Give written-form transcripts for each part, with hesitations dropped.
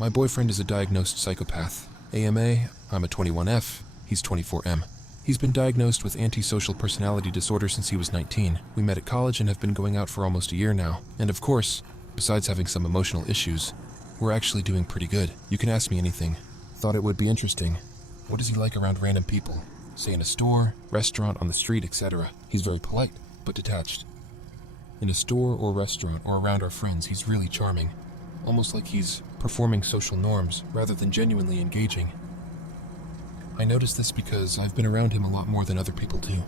My boyfriend is a diagnosed psychopath. AMA, I'm a 21F, he's 24M. He's been diagnosed with antisocial personality disorder since he was 19. We met at college and have been going out for almost a year now. And of course, besides having some emotional issues, we're actually doing pretty good. You can ask me anything. Thought it would be interesting. What is he like around random people? Say in a store, restaurant, on the street, etc. He's very polite, but detached. In a store or restaurant or around our friends, he's really charming. Almost like he's performing social norms rather than genuinely engaging. I notice this because I've been around him a lot more than other people do.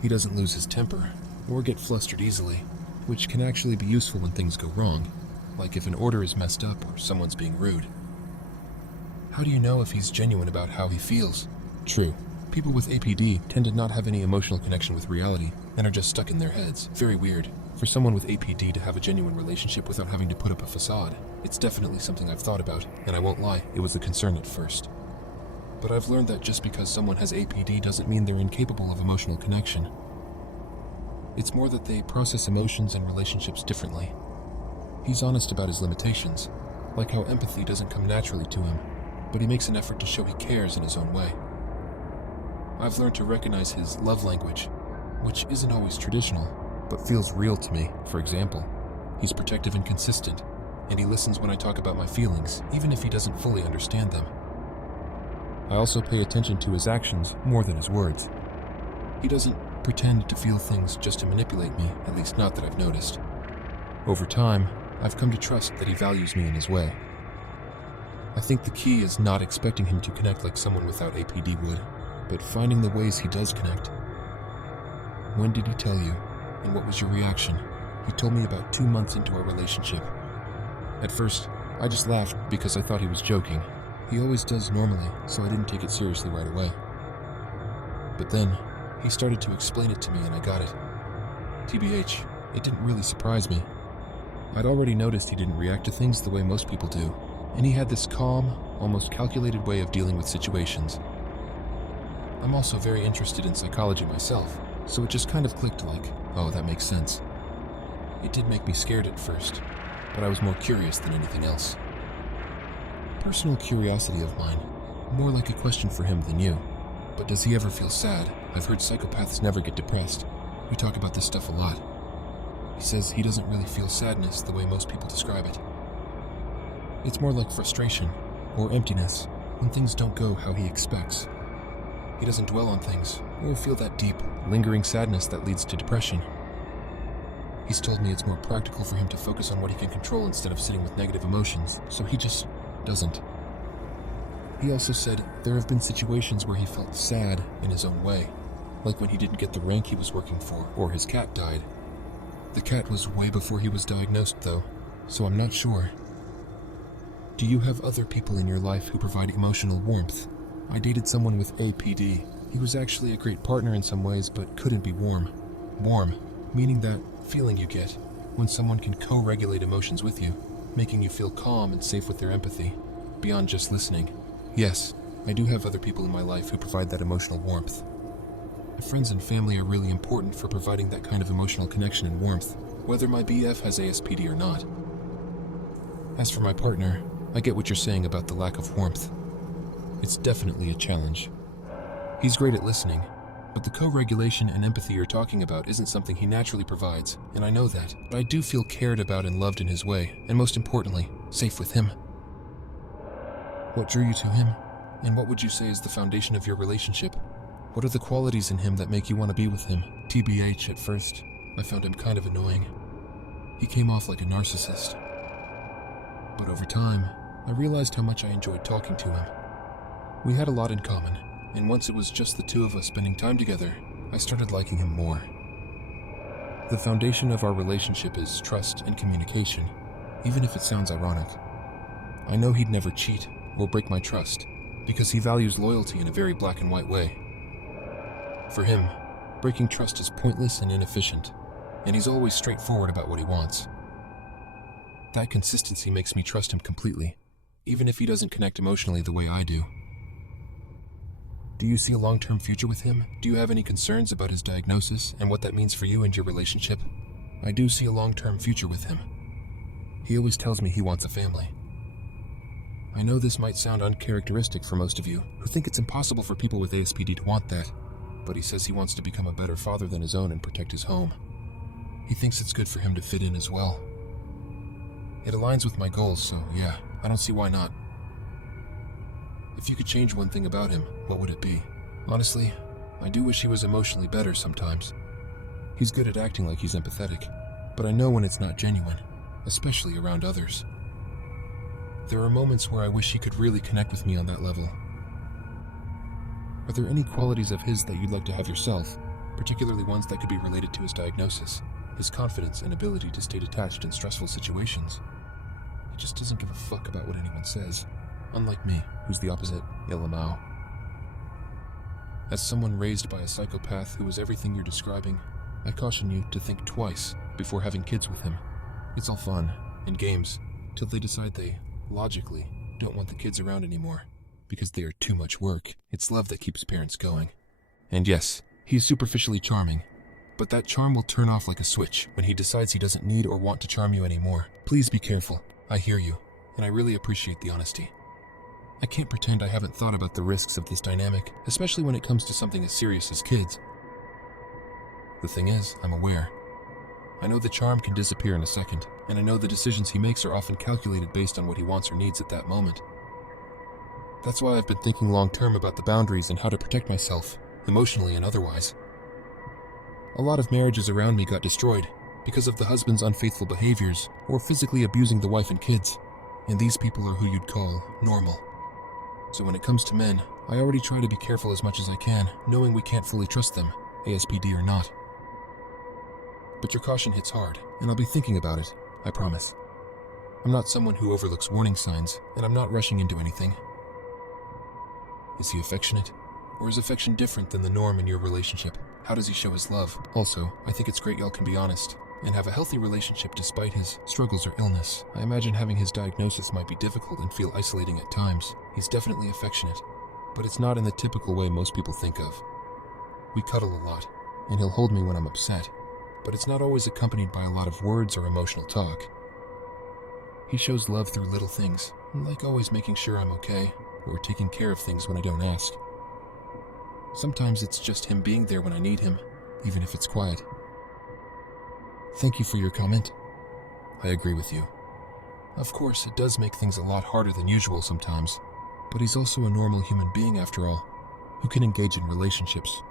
He doesn't lose his temper or get flustered easily, which can actually be useful when things go wrong, like if an order is messed up or someone's being rude. How do you know if he's genuine about how he feels? True, people with APD tend to not have any emotional connection with reality and are just stuck in their heads. Very weird. For someone with APD to have a genuine relationship without having to put up a facade, it's definitely something I've thought about, and I won't lie, it was a concern at first. But I've learned that just because someone has APD doesn't mean they're incapable of emotional connection. It's more that they process emotions and relationships differently. He's honest about his limitations, like how empathy doesn't come naturally to him, but he makes an effort to show he cares in his own way. I've learned to recognize his love language, which isn't always traditional, but feels real to me. For example, he's protective and consistent, and he listens when I talk about my feelings, even if he doesn't fully understand them. I also pay attention to his actions more than his words. He doesn't pretend to feel things just to manipulate me, at least not that I've noticed. Over time, I've come to trust that he values me in his way. I think the key is not expecting him to connect like someone without APD would, but finding the ways he does connect. When did he tell you, and what was your reaction? He told me about 2 months into our relationship. At first, I just laughed because I thought he was joking. He always does normally, so I didn't take it seriously right away. But then, he started to explain it to me and I got it. TBH, it didn't really surprise me. I'd already noticed he didn't react to things the way most people do, and he had this calm, almost calculated way of dealing with situations. I'm also very interested in psychology myself, so it just kind of clicked like, oh, that makes sense. It did make me scared at first, but I was more curious than anything else. Personal curiosity of mine, more like a question for him than you. But does he ever feel sad? I've heard psychopaths never get depressed. We talk about this stuff a lot. He says he doesn't really feel sadness the way most people describe it. It's more like frustration or emptiness when things don't go how he expects. He doesn't dwell on things or feel that deep, lingering sadness that leads to depression. He's told me it's more practical for him to focus on what he can control instead of sitting with negative emotions, so he just doesn't. He also said there have been situations where he felt sad in his own way, like when he didn't get the rank he was working for or his cat died. The cat was way before he was diagnosed though, so I'm not sure. Do you have other people in your life who provide emotional warmth? I dated someone with APD. He was actually a great partner in some ways, but couldn't be warm. Warm, meaning that feeling you get when someone can co-regulate emotions with you, making you feel calm and safe with their empathy, beyond just listening. Yes, I do have other people in my life who provide that emotional warmth. My friends and family are really important for providing that kind of emotional connection and warmth, whether my BF has ASPD or not. As for my partner, I get what you're saying about the lack of warmth. It's definitely a challenge. He's great at listening, but the co-regulation and empathy you're talking about isn't something he naturally provides, and I know that. But I do feel cared about and loved in his way, and most importantly, safe with him. What drew you to him? And what would you say is the foundation of your relationship? What are the qualities in him that make you want to be with him? TBH, at first, I found him kind of annoying. He came off like a narcissist. But over time, I realized how much I enjoyed talking to him. We had a lot in common, and once it was just the two of us spending time together, I started liking him more. The foundation of our relationship is trust and communication, even if it sounds ironic. I know he'd never cheat or break my trust, because he values loyalty in a very black and white way. For him, breaking trust is pointless and inefficient, and he's always straightforward about what he wants. That consistency makes me trust him completely, even if he doesn't connect emotionally the way I do. Do you see a long-term future with him? Do you have any concerns about his diagnosis and what that means for you and your relationship? I do see a long-term future with him. He always tells me he wants a family. I know this might sound uncharacteristic for most of you, who think it's impossible for people with ASPD to want that, but he says he wants to become a better father than his own and protect his home. He thinks it's good for him to fit in as well. It aligns with my goals, so yeah, I don't see why not. If you could change one thing about him, what would it be? Honestly, I do wish he was emotionally better sometimes. He's good at acting like he's empathetic, but I know when it's not genuine, especially around others. There are moments where I wish he could really connect with me on that level. Are there any qualities of his that you'd like to have yourself, particularly ones that could be related to his diagnosis, his confidence and ability to stay detached in stressful situations? He just doesn't give a fuck about what anyone says, unlike me, who's the opposite, Ilamau. As someone raised by a psychopath who is everything you're describing, I caution you to think twice before having kids with him. It's all fun and games till they decide they, logically, don't want the kids around anymore because they are too much work. It's love that keeps parents going. And yes, he's superficially charming, but that charm will turn off like a switch when he decides he doesn't need or want to charm you anymore. Please be careful. I hear you, and I really appreciate the honesty. I can't pretend I haven't thought about the risks of this dynamic, especially when it comes to something as serious as kids. The thing is, I'm aware. I know the charm can disappear in a second, and I know the decisions he makes are often calculated based on what he wants or needs at that moment. That's why I've been thinking long-term about the boundaries and how to protect myself, emotionally and otherwise. A lot of marriages around me got destroyed because of the husband's unfaithful behaviors or physically abusing the wife and kids, and these people are who you'd call normal. So when it comes to men, I already try to be careful as much as I can, knowing we can't fully trust them, ASPD or not. But your caution hits hard, and I'll be thinking about it, I promise. I'm not someone who overlooks warning signs, and I'm not rushing into anything. Is he affectionate? Or is affection different than the norm in your relationship? How does he show his love? Also, I think it's great y'all can be honest and have a healthy relationship despite his struggles or illness. I imagine having his diagnosis might be difficult and feel isolating at times. He's definitely affectionate, but it's not in the typical way most people think of. We cuddle a lot, and he'll hold me when I'm upset, but it's not always accompanied by a lot of words or emotional talk. He shows love through little things, like always making sure I'm okay, or taking care of things when I don't ask. Sometimes it's just him being there when I need him, even if it's quiet. Thank you for your comment. I agree with you. Of course, it does make things a lot harder than usual sometimes, but he's also a normal human being after all, who can engage in relationships.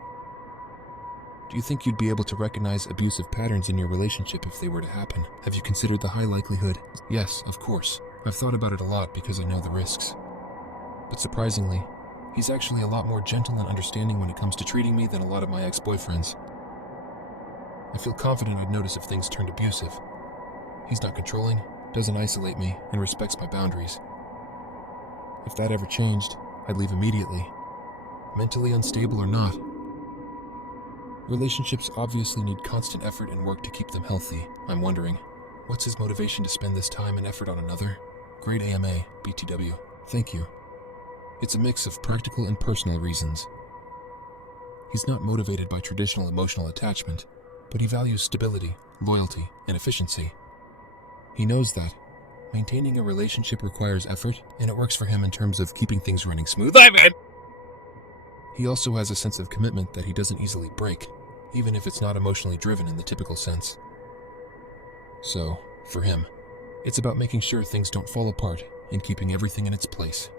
Do you think you'd be able to recognize abusive patterns in your relationship if they were to happen? Have you considered the high likelihood? Yes, of course. I've thought about it a lot because I know the risks. But surprisingly, he's actually a lot more gentle and understanding when it comes to treating me than a lot of my ex-boyfriends. I feel confident I'd notice if things turned abusive. He's not controlling, doesn't isolate me, and respects my boundaries. If that ever changed, I'd leave immediately. Mentally unstable or not. Relationships obviously need constant effort and work to keep them healthy. I'm wondering, what's his motivation to spend this time and effort on another? Great AMA, BTW. Thank you. It's a mix of practical and personal reasons. He's not motivated by traditional emotional attachment, but he values stability, loyalty, and efficiency. He knows that maintaining a relationship requires effort, and it works for him in terms of keeping things running smoothly. He also has a sense of commitment that he doesn't easily break, even if it's not emotionally driven in the typical sense. So, for him, it's about making sure things don't fall apart and keeping everything in its place.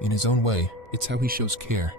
In his own way, it's how he shows care